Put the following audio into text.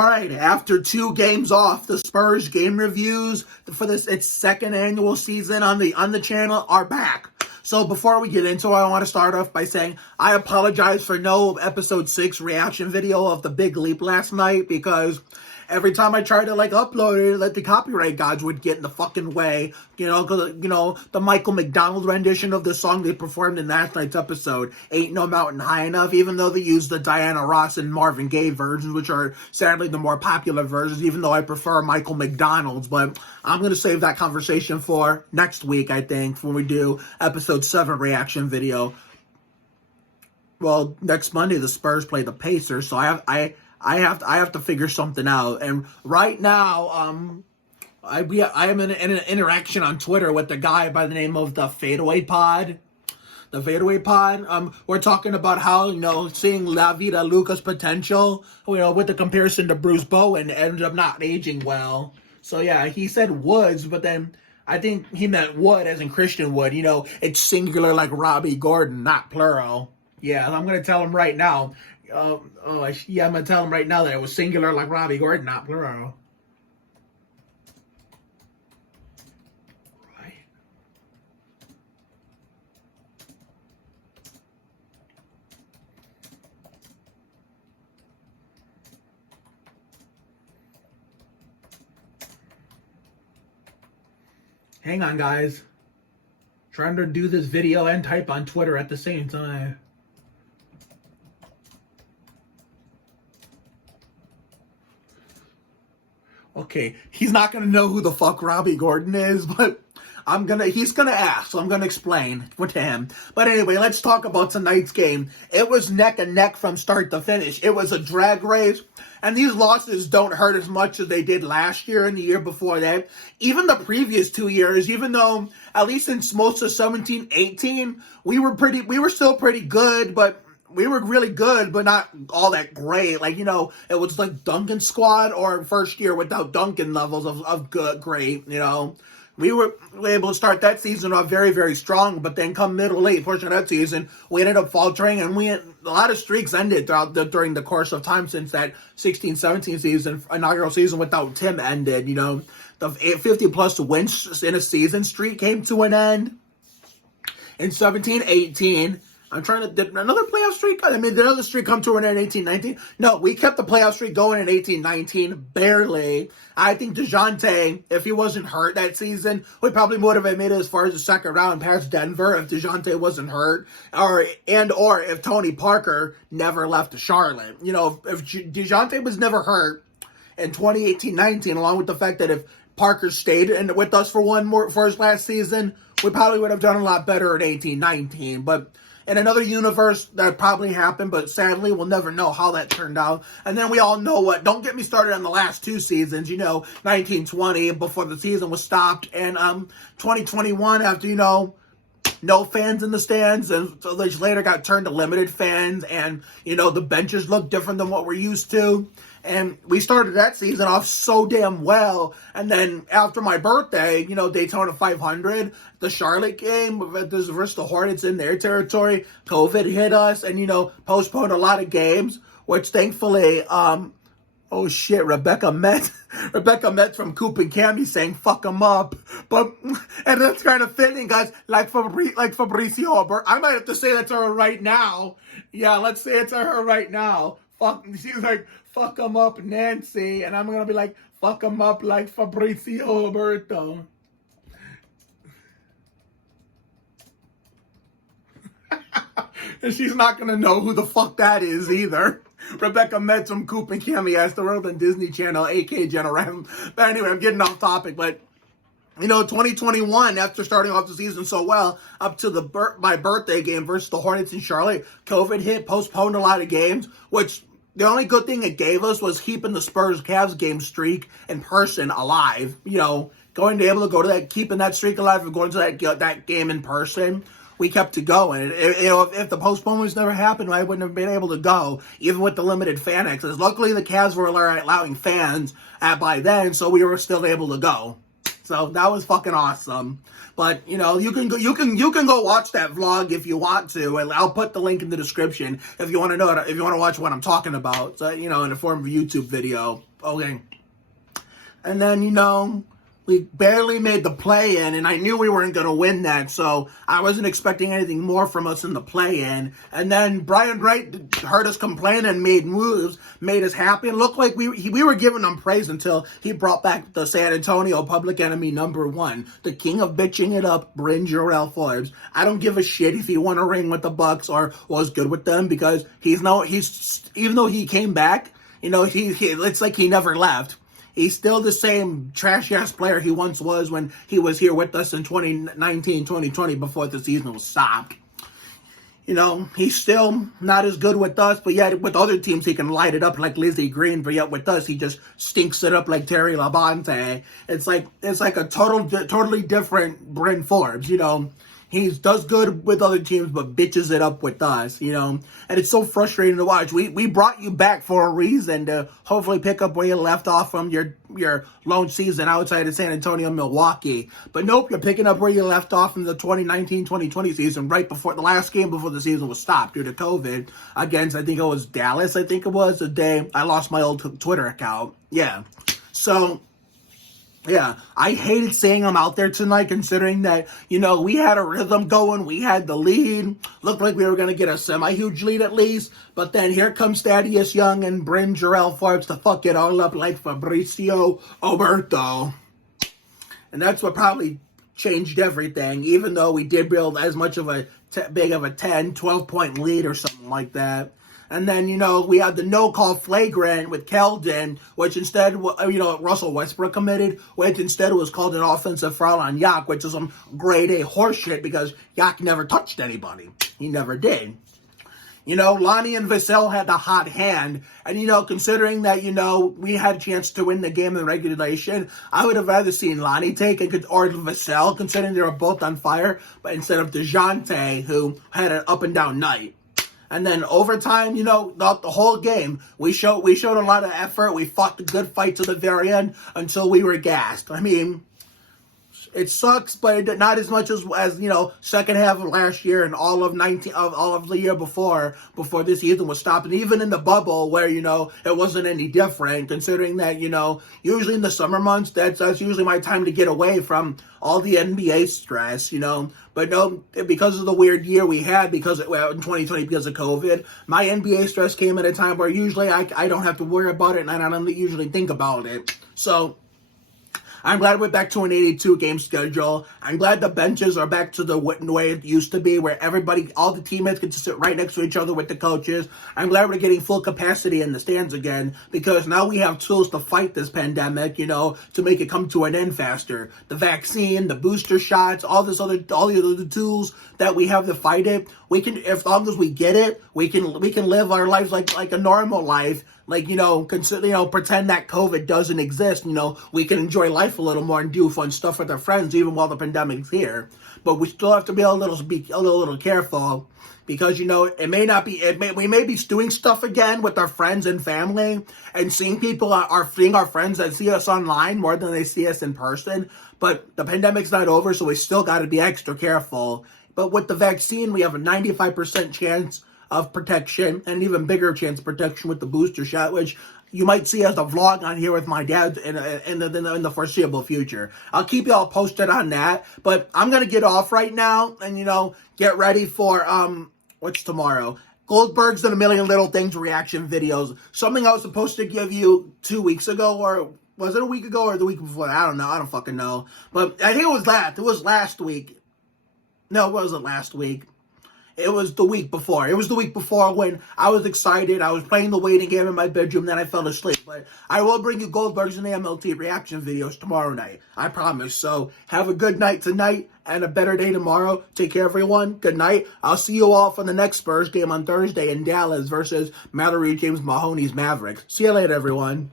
All right, after 2 games off, the Spurs game reviews for its second annual season on the channel are back. So before we get into it, I want to start off by saying I apologize for no episode 6 reaction video of the Big Leap last night, because every time I tried to upload it, the copyright gods would get in the fucking way. The Michael McDonald rendition of the song they performed in last night's episode, Ain't No Mountain High Enough, even though they used the Diana Ross and Marvin Gaye versions, which are sadly the more popular versions, even though I prefer Michael McDonald's. But I'm going to save that conversation for next week, I think, when we do episode 7 reaction video. Well, next Monday the Spurs play the Pacers, so I have to figure something out. And right now, I am in an interaction on Twitter with the guy by the name of the Fadeaway Pod. The Fadeaway Pod. We're talking about how, seeing La Vida Luca's potential, with the comparison to Bruce Bowen, ended up not aging well. So yeah, he said Woods, but then I think he meant Wood as in Christian Wood. It's singular like Robbie Gordon, not plural. Yeah, I'm going to tell him right now. I'm going to tell him right now that it was singular like Robbie Gordon, not plural. Right. Hang on, guys. Trying to do this video and type on Twitter at the same time. Okay, he's not going to know who the fuck Robbie Gordon is, but he's going to ask, so I'm going to explain to him. But anyway, let's talk about tonight's game. It was neck and neck from start to finish. It was a drag race, and these losses don't hurt as much as they did last year and the year before that. Even the previous 2 years, even though, at least since most of 17-18, we were still pretty good, but we were really good, but not all that great. It was like Duncan's squad or first year without Duncan levels of good, great, We were able to start that season off very, very strong, but then come late portion of that season, we ended up faltering, and a lot of streaks ended during the course of time since that 16-17 season, inaugural season without Tim ended. The 50-plus wins in a season streak came to an end in 17-18. Did another playoff streak? Did another streak come to an end in 18-19? No, we kept the playoff streak going in 18-19, barely. I think DeJounte, if he wasn't hurt that season, we probably would have made it as far as the second round past Denver if DeJounte wasn't hurt, or if Tony Parker never left to Charlotte. If DeJounte was never hurt in 2018-19, along with the fact that if Parker stayed with us for his last season, we probably would have done a lot better in 18-19, but in another universe, that probably happened, but sadly, we'll never know how that turned out. And then we all know don't get me started on the last 2 seasons, 1920, before the season was stopped, and 2021, after, no fans in the stands, and so they later got turned to limited fans, and, the benches look different than what we're used to. And we started that season off so damn well. And then after my birthday, Daytona 500, the Charlotte game versus the Hornets in their territory, COVID hit us and, postponed a lot of games, which thankfully, oh shit, Rebecca Metz from Coop and Cammy saying, fuck them up. And that's kind of fitting, guys, like Fabricio. I might have to say that to her right now. Yeah, let's say it to her right now. She's like, fuck them up, Nancy. And I'm going to be like, fuck them up like Fabrizio Alberto. And she's not going to know who the fuck that is either. Rebecca Metz from Coop and Cammy asked the world on Disney Channel, a.k.a. Jenna. But anyway, I'm getting off topic. But, 2021, after starting off the season so well, up to my birthday game versus the Hornets in Charlotte, COVID hit, postponed a lot of games, which the only good thing it gave us was keeping the Spurs-Cavs game streak in person alive. Going to be able to go to that, keeping that streak alive and going to that game in person. We kept it going. If the postponements never happened, I wouldn't have been able to go, even with the limited fan access. Luckily, the Cavs were allowing fans by then, so we were still able to go. So that was fucking awesome. But you know, you can go watch that vlog if you want to, and I'll put the link in the description if you want to know if you want to watch what I'm talking about. So, you know, in the form of a YouTube video. Okay. And then, you know, we barely made the play-in, and I knew we weren't going to win that, so I wasn't expecting anything more from us in the play-in. And then Brian Wright heard us complain and made moves, made us happy. It looked like we were giving him praise until he brought back the San Antonio public enemy #1, the king of bitching it up, Bryn Jarrell Forbes. I don't give a shit if he won a ring with the Bucks or was good with them, because he's even though he came back, you know, it's like he never left. He's still the same trash-ass player he once was when he was here with us in 2019, 2020, before the season was stopped. You know, he's still not as good with us, but yet with other teams he can light it up like Lizzie Green, but yet with us he just stinks it up like Terry Labonte. It's like a totally different Bryn Forbes, you know. He does good with other teams, but bitches it up with us, you know. And it's so frustrating to watch. We brought you back for a reason, to hopefully pick up where you left off from your lone season outside of San Antonio, Milwaukee. But nope, you're picking up where you left off from the 2019-2020 season, right before the last game before the season was stopped due to COVID against, I think it was Dallas, I think it was, the day I lost my old Twitter account. Yeah. So, yeah, I hated seeing him out there tonight, considering that, you know, we had a rhythm going, we had the lead, looked like we were going to get a semi-huge lead at least, but then here comes Thaddeus Young and Bryn Jarrell Forbes to fuck it all up like Fabricio Oberto. And that's what probably changed everything, even though we did build as much of a big of a 10, 12-point lead or something like that. And then, you know, we had the no-call flagrant with Keldon, which instead, you know, Russell Westbrook committed, which instead was called an offensive foul on Yak, which is some grade A horseshit because Yak never touched anybody. He never did. You know, Lonnie and Vassell had the hot hand. And, you know, considering that, you know, we had a chance to win the game in regulation, I would have rather seen Lonnie take it, or Vassell, considering they were both on fire, but instead of DeJounte, who had an up-and-down night. And then overtime, you know, the whole game, we showed a lot of effort. We fought a good fight to the very end until we were gassed. I mean, it sucks, but not as much as you know, second half of last year and all of the year before this season was stopped. And even in the bubble, where, you know, it wasn't any different, considering that, you know, usually in the summer months, that's usually my time to get away from all the NBA stress, you know. But no, because of the weird year we had, in 2020 because of COVID, my NBA stress came at a time where usually I don't have to worry about it, and I don't usually think about it. So I'm glad we're back to an 82-game schedule. I'm glad the benches are back to the way it used to be, where all the teammates get to sit right next to each other with the coaches. I'm glad we're getting full capacity in the stands again, because now we have tools to fight this pandemic, you know, to make it come to an end faster. The vaccine, the booster shots, all the other tools that we have to fight it. We can, as long as we get it, we can live our lives like a normal life. Like, you know, pretend that COVID doesn't exist. You know, we can enjoy life a little more and do fun stuff with our friends, even while the pandemic's here. But we still have to be a little careful, because, you know, we may be doing stuff again with our friends and family, and seeing our friends that see us online more than they see us in person. But the pandemic's not over, so we still got to be extra careful. But with the vaccine, we have a 95% chance of protection, and an even bigger chance of protection with the booster shot, which you might see as a vlog on here with my dad in the foreseeable future. I'll keep y'all posted on that, but I'm going to get off right now and, you know, get ready for, what's tomorrow? Goldberg's and a Million Little Things reaction videos. Something I was supposed to give you 2 weeks ago, or was it a week ago or the week before? I don't know. I don't fucking know. But I think it was last week. No, it wasn't last week. It was the week before. It was the week before when I was excited. I was playing the waiting game in my bedroom, then I fell asleep. But I will bring you Goldberg's and the MLT reaction videos tomorrow night. I promise. So have a good night tonight and a better day tomorrow. Take care, everyone. Good night. I'll see you all for the next Spurs game on Thursday in Dallas versus Mallory James Mahoney's Mavericks. See you later, everyone.